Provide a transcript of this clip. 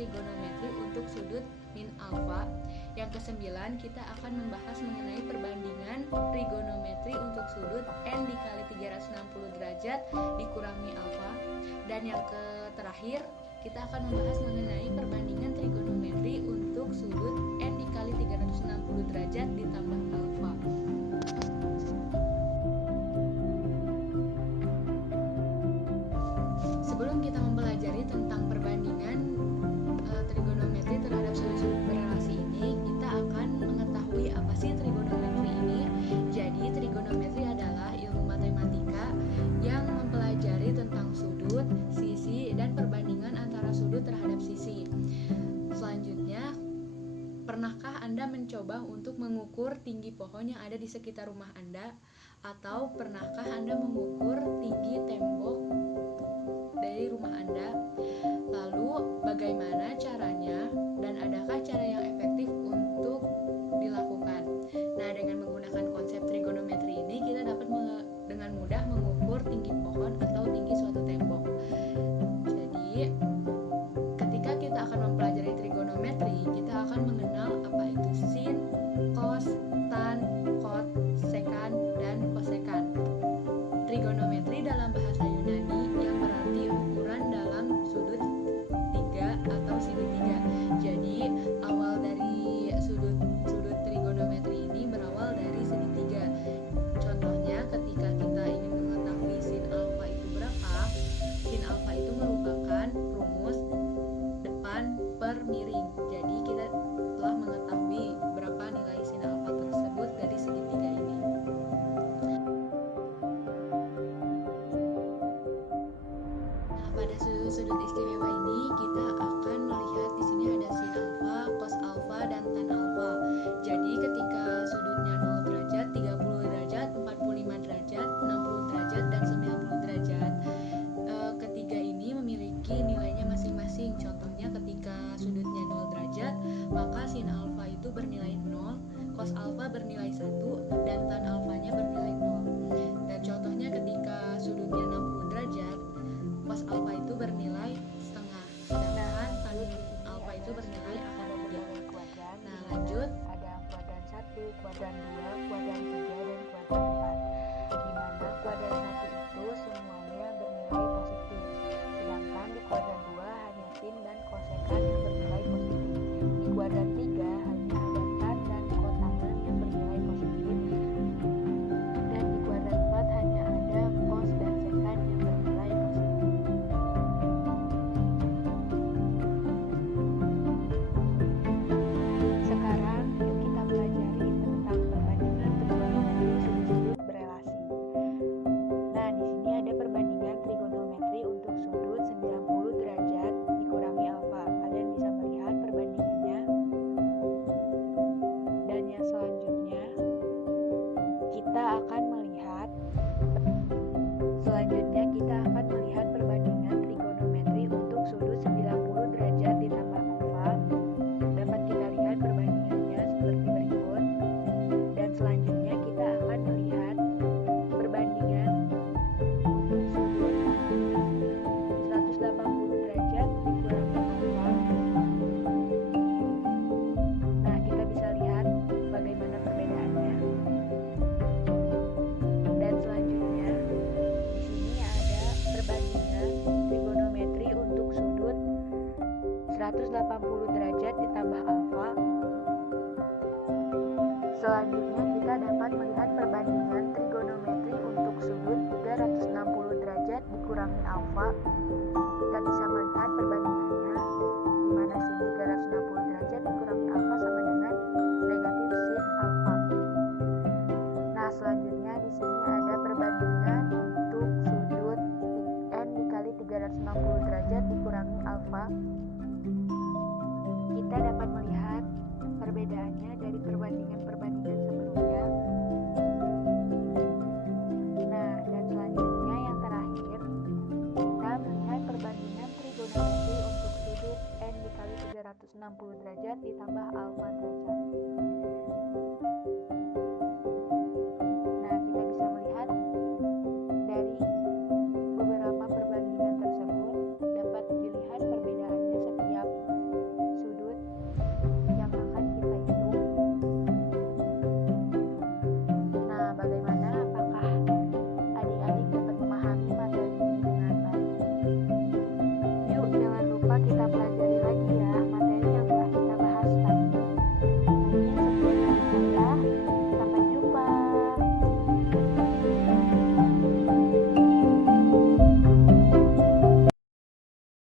trigonometri untuk sudut min alfa. Yang kesembilan, kita akan membahas mengenai perbandingan trigonometri untuk sudut n dikali 360 derajat dikurangi alfa. Dan yang terakhir, kita akan membahas mengenai perbandingan trigonometri untuk sudut n dikali 360 derajat ditambah alfa. Sebelum kita mempelajari tentang perbandingan trigonometri terhadap sudut-sudut berelasi ini, kita akan mengetahui apa sih trigonometri ini. Jadi, trigonometri adalah ilmu matematika yang mempelajari tentang sudut, sisi, dan perbandingan antara sudut terhadap sisi. Selanjutnya, pernahkah Anda mencoba untuk mengukur tinggi pohon yang ada di sekitar rumah Anda? Atau pernahkah Anda mengukur tinggi tembok dari rumah Anda? Lalu bagaimana caranya dan adakah cara yang efektif untuk dilakukan? Nah, dengan menggunakan konsep trigonometri ini kita dapat dengan mudah mengukur tinggi pohon atau tinggi suatu tembok. Jadi, ketika kita akan mempelajari trigonometri, kita akan mengenal apa itu sin, cos, tan, kot, sekan, dan kosekan. Trigonometri dalam bahasa Yunani yang berarti ukuran dalam sudut tiga atau segitiga. Jadi awal dari sudut trigonometri ini berawal dari segitiga. Contohnya, ketika kita ingin mengetahui sin alfa itu berapa, sin alfa itu merupakan rumus depan per miring. Jadi kita telah mengetahui berapa nilai sin alfa tersebut dari segitiga ini. Pada sudut istimewa ini kita akan melihat di sini ada sin alfa, cos alfa, dan tan alfa. Jadi ketika sudutnya 0 derajat, 30 derajat, 45 derajat, 60 derajat, dan 90 derajat, ketiga ini memiliki nilainya masing-masing. Contohnya ketika sudutnya 0 derajat, maka sin alfa itu bernilai 0, cos alfa bernilai 1, dan tan alfanya bernilai 0. Dan contohnya ketika sudutnya 60 derajat, cos alfa itu bernilai setengah, sedangkan tan alfa itu bernilai akar 3. Nah, lanjut. Ada kuadran 1, kuadran 2, kuadran 3, dan kuadran 4. Di mana kuadran 1 itu semuanya bernilai positif. Sedangkan di kuadran 2 hanya sin dan kosekan yang bernilai positif. Di kuadran 3 hanya ada tan dan kotangan yang bernilai positif. Dan di kuadran 4 hanya ada cos dan sekan yang bernilai positif. Sekarang yuk kita pelajari tentang perbandingan trigonometri sudut-sudut berelasi. Nah, di sini ada perbandingan trigonometri untuk sudut 90 derajat dikurangi alfa. Kalian bisa melihat perbandingannya. Dan yang selanjutnya kita akan melihat perbandingan trigonometri untuk sudut 90 derajat ditambah alfa. Dapat kita lihat perbandingannya seperti berikut. Dan selanjutnya kita akan melihat perbandingan untuk sudut 180 derajat dikurangi alfa. Nah, kita bisa lihat bagaimana perbedaannya. Dan selanjutnya di sini ada perbandingan trigonometri untuk sudut 180 derajat ditambah alfa. Selanjutnya kita dapat melihat perbandingan trigonometri untuk sudut 360 derajat dikurangi alfa. Kita bisa melihat perbandingannya, di mana sin 360 derajat dikurangi alfa sama dengan negatif sin alfa. Nah, selanjutnya di sini ada perbandingan untuk sudut n dikali 360 derajat dikurangi alfa. Kita dapat melihat perbedaannya dari perbandingan-perbandingan